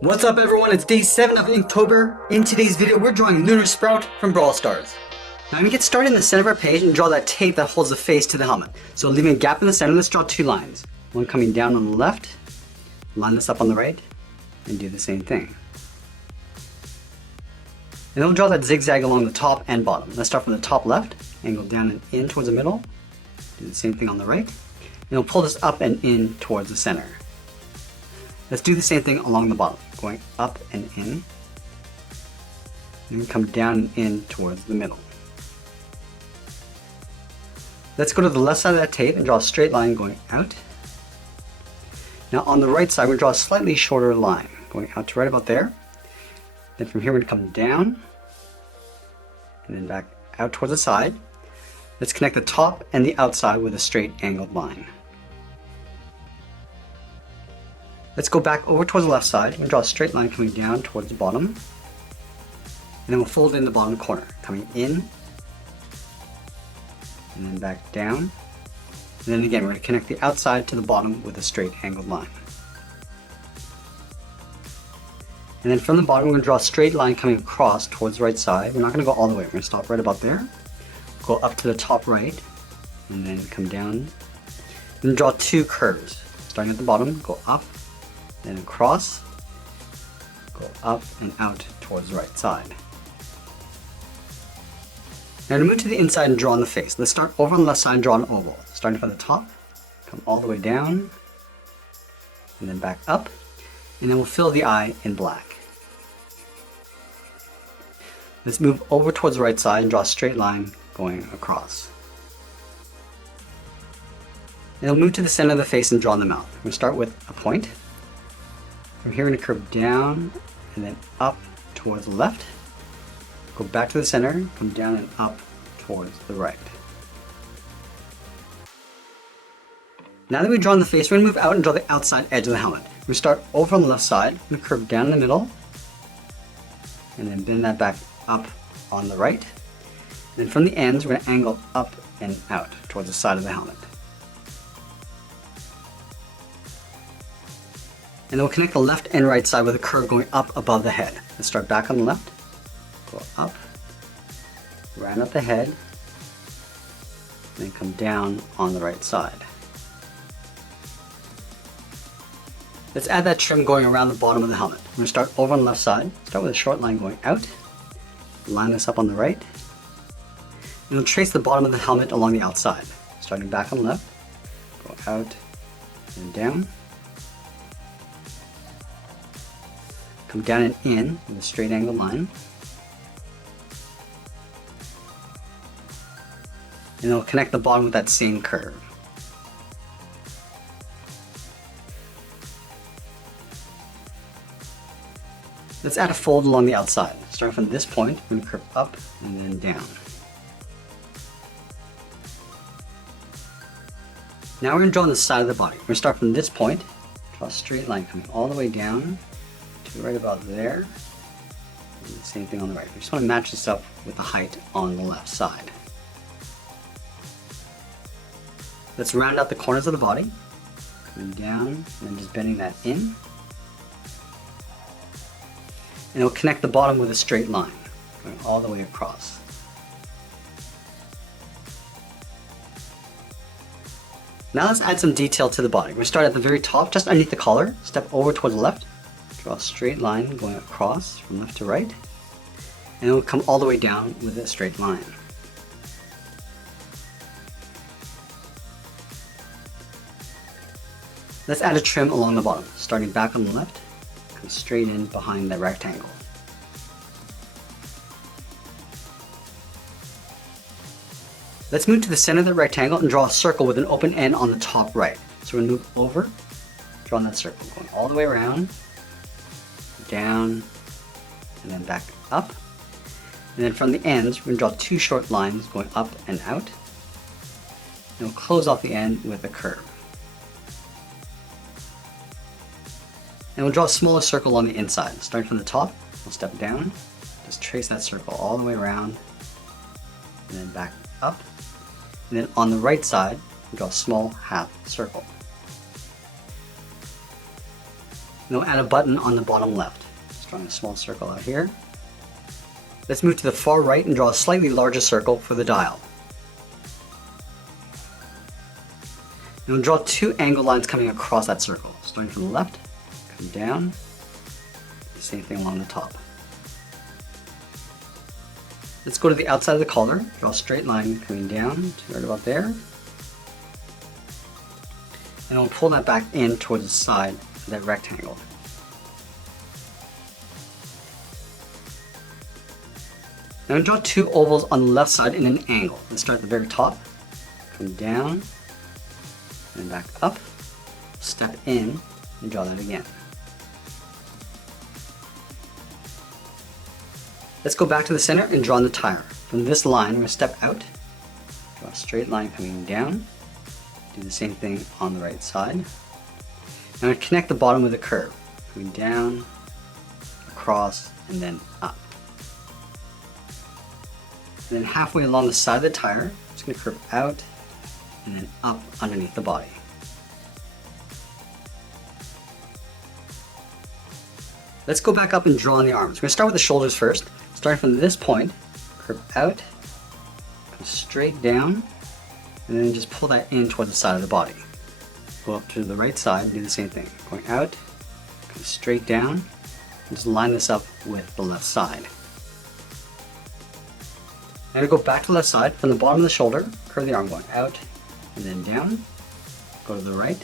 What's up everyone, it's day 7 of Inktober. In today's video we're drawing Lunar Sprout from Brawl Stars. Now I'm going to get started in the center of our page and draw that tape that holds the face to the helmet. So leaving a gap in the center, let's draw two lines. One coming down on the left, line this up on the right, and do the same thing. And then we'll draw that zigzag along the top and bottom. Let's start from the top left, angle down and in towards the middle, do the same thing on the right, and we'll pull this up and in towards the center. Let's do the same thing along the bottom, going up and in, and then come down and in towards the middle. Let's go to the left side of that tape and draw a straight line going out. Now on the right side, we're going to draw a slightly shorter line, going out to right about there. Then from here, we're going to come down, and then back out towards the side. Let's connect the top and the outside with a straight angled line. Let's go back over towards the left side and draw a straight line coming down towards the bottom. And then we'll fold in the bottom corner, coming in, and then back down. And then again, we're going to connect the outside to the bottom with a straight angled line. And then from the bottom, we're going to draw a straight line coming across towards the right side. We're not going to go all the way. We're going to stop right about there, go up to the top right, and then come down. And draw two curves, starting at the bottom, go up, then across, go up and out towards the right side. Now to move to the inside and draw on the face, let's start over on the left side and draw an oval. Starting from the top, come all the way down, and then back up, and then we'll fill the eye in black. Let's move over towards the right side and draw a straight line going across. And we'll move to the center of the face and draw the mouth. We're going to start with a point. From here, we're going to curve down and then up towards the left. Go back to the center, come down and up towards the right. Now that we've drawn the face, we're going to move out and draw the outside edge of the helmet. We're going to start over on the left side. We're going to curve down in the middle, and then bend that back up on the right. And then from the ends, we're going to angle up and out towards the side of the helmet. And then we'll connect the left and right side with a curve going up above the head. Let's start back on the left, go up, round up the head, and then come down on the right side. Let's add that trim going around the bottom of the helmet. We're going to start over on the left side, start with a short line going out, line this up on the right, and we'll trace the bottom of the helmet along the outside. Starting back on the left, go out and down, come down and in with a straight angled line, and then we'll connect the bottom with that same curve. Let's add a fold along the outside. Starting from this point, we're going to curve up and then down. Now we're going to draw on the side of the body. We're going to start from this point, draw a straight line coming all the way down to right about there. And the same thing on the right. We just want to match this up with the height on the left side. Let's round out the corners of the body, coming down and then just bending that in. And we'll connect the bottom with a straight line, going all the way across. Now let's add some detail to the body. We're going to start at the very top, just underneath the collar, step over towards the left, draw a straight line going across from left to right, and we'll come all the way down with a straight line. Let's add a trim along the bottom, starting back on the left, come straight in behind that rectangle. Let's move to the center of the rectangle and draw a circle with an open end on the top right. So we're going to move over, draw that circle, going all the way around, down, and then back up. And then from the ends, we're going to draw two short lines going up and out. And we'll close off the end with a curve. And we'll draw a smaller circle on the inside. Starting from the top, we'll step down, just trace that circle all the way around, and then back up. And then on the right side, we'll draw a small half circle. Now add a button on the bottom left. Just drawing a small circle out here. Let's move to the far right and draw a slightly larger circle for the dial. And we'll draw two angle lines coming across that circle. Starting from the left, come down, same thing along the top. Let's go to the outside of the collar, draw a straight line coming down to right about there. And we'll pull that back in towards the side of that rectangle. Now I'm going to draw two ovals on the left side in an angle. Let's start at the very top, come down, and back up, step in, and draw that again. Let's go back to the center and draw on the tire. From this line, we're going to step out, draw a straight line coming down, do the same thing on the right side. And I'm going to connect the bottom with a curve, coming down, across, and then up. And then halfway along the side of the tire, it's going to curve out and then up underneath the body. Let's go back up and draw on the arms. We're going to start with the shoulders first. Starting from this point, curve out, come straight down, and then just pull that in towards the side of the body. Go up to the right side and do the same thing. Going out, come straight down, and just line this up with the left side. Now we go back to the left side. From the bottom of the shoulder, curve the arm going out and then down. Go to the right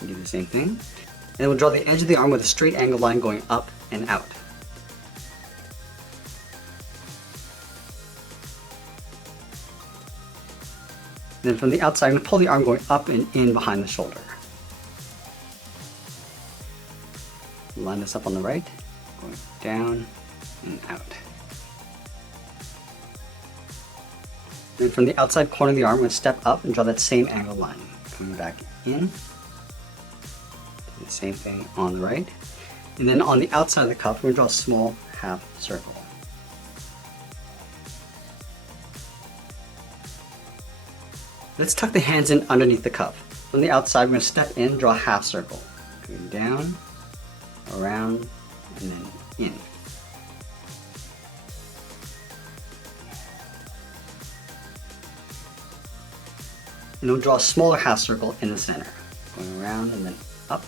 and do the same thing. And then we'll draw the edge of the arm with a straight angled line going up and out. And then from the outside, I'm going to pull the arm going up and in behind the shoulder. Line this up on the right, going down and out. Then from the outside corner of the arm, I'm going to step up and draw that same angle line. Coming back in. Do the same thing on the right. And then on the outside of the cuff, we're going to draw a small half circle. Let's tuck the hands in underneath the cuff. From the outside, we're going to step in, draw a half circle. Going down, around, and then in. And we'll draw a smaller half circle in the center. Going around and then up.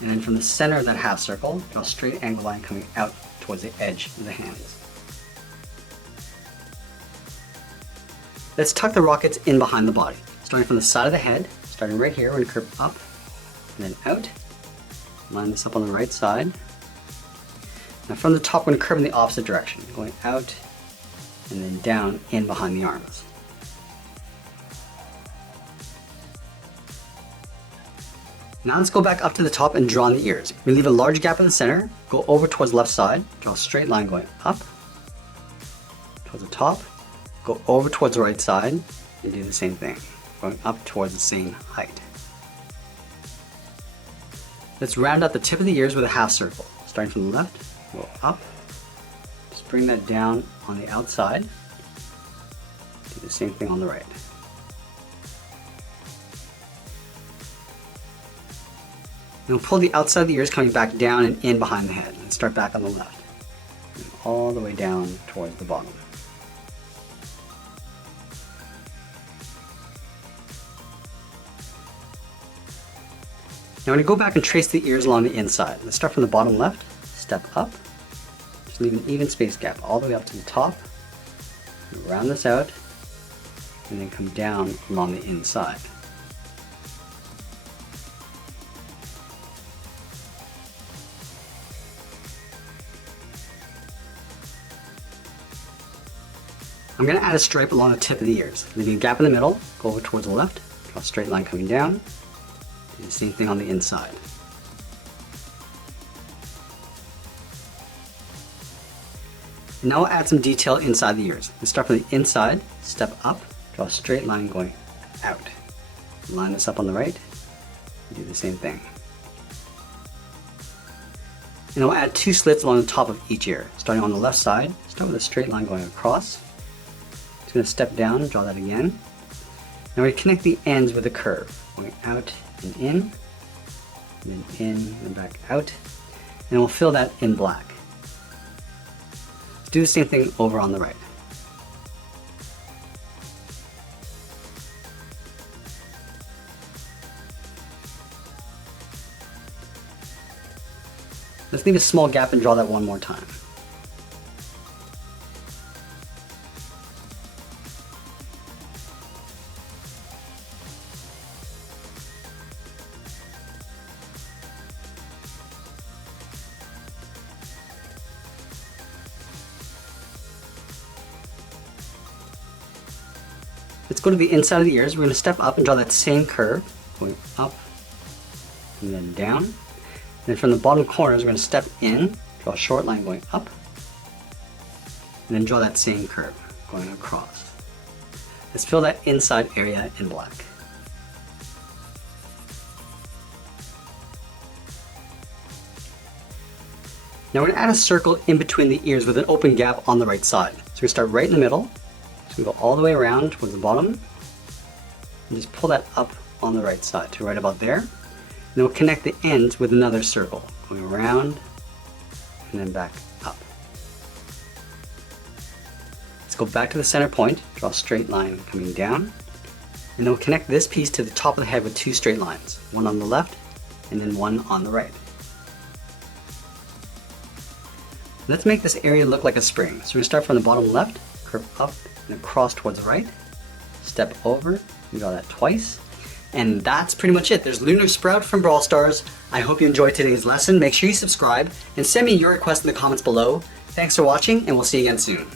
And then from the center of that half circle, draw a straight angle line coming out towards the edge of the hands. Let's tuck the rockets in behind the body. Starting from the side of the head, starting right here, we're going to curve up and then out. Line this up on the right side. Now from the top, we're going to curve in the opposite direction, going out and then down in behind the arms. Now let's go back up to the top and draw on the ears. We leave a large gap in the center, go over towards the left side, draw a straight line going up towards the top, go over towards the right side and do the same thing, going up towards the same height. Let's round out the tip of the ears with a half circle. Starting from the left, go up, just bring that down on the outside, do the same thing on the right. And we'll pull the outside of the ears coming back down and in behind the head, and start back on the left, and all the way down towards the bottom. Now I'm going to go back and trace the ears along the inside. Let's start from the bottom left, step up, just leave an even space gap all the way up to the top, round this out, and then come down along the inside. I'm going to add a stripe along the tip of the ears, leaving a gap in the middle, go over towards the left, draw a straight line coming down, do the same thing on the inside. And now we'll add some detail inside the ears. Let's start from the inside, step up, draw a straight line going out. Line this up on the right, and do the same thing. And we'll add two slits along the top of each ear. Starting on the left side, start with a straight line going across. Just going to step down and draw that again. Now we connect the ends with a curve, going out and in, and then in and back out, and we'll fill that in black. Let's do the same thing over on the right. Let's leave a small gap and draw that one more time. Let's go to the inside of the ears. We're going to step up and draw that same curve, going up and then down. And then from the bottom corners, we're going to step in, draw a short line going up, and then draw that same curve going across. Let's fill that inside area in black. Now we're going to add a circle in between the ears with an open gap on the right side. So we're going to start right in the middle. So we go all the way around towards the bottom and just pull that up on the right side to right about there. And then we'll connect the ends with another circle, going around and then back up. Let's go back to the center point, draw a straight line coming down, and then we'll connect this piece to the top of the head with two straight lines, one on the left and then one on the right. Let's make this area look like a spring. So we're going to start from the bottom left, curve up and across towards the right, step over, we draw that twice, and that's pretty much it. There's Lunar Sprout from Brawl Stars. I hope you enjoyed today's lesson. Make sure you subscribe and send me your requests in the comments below. Thanks for watching, and we'll see you again soon.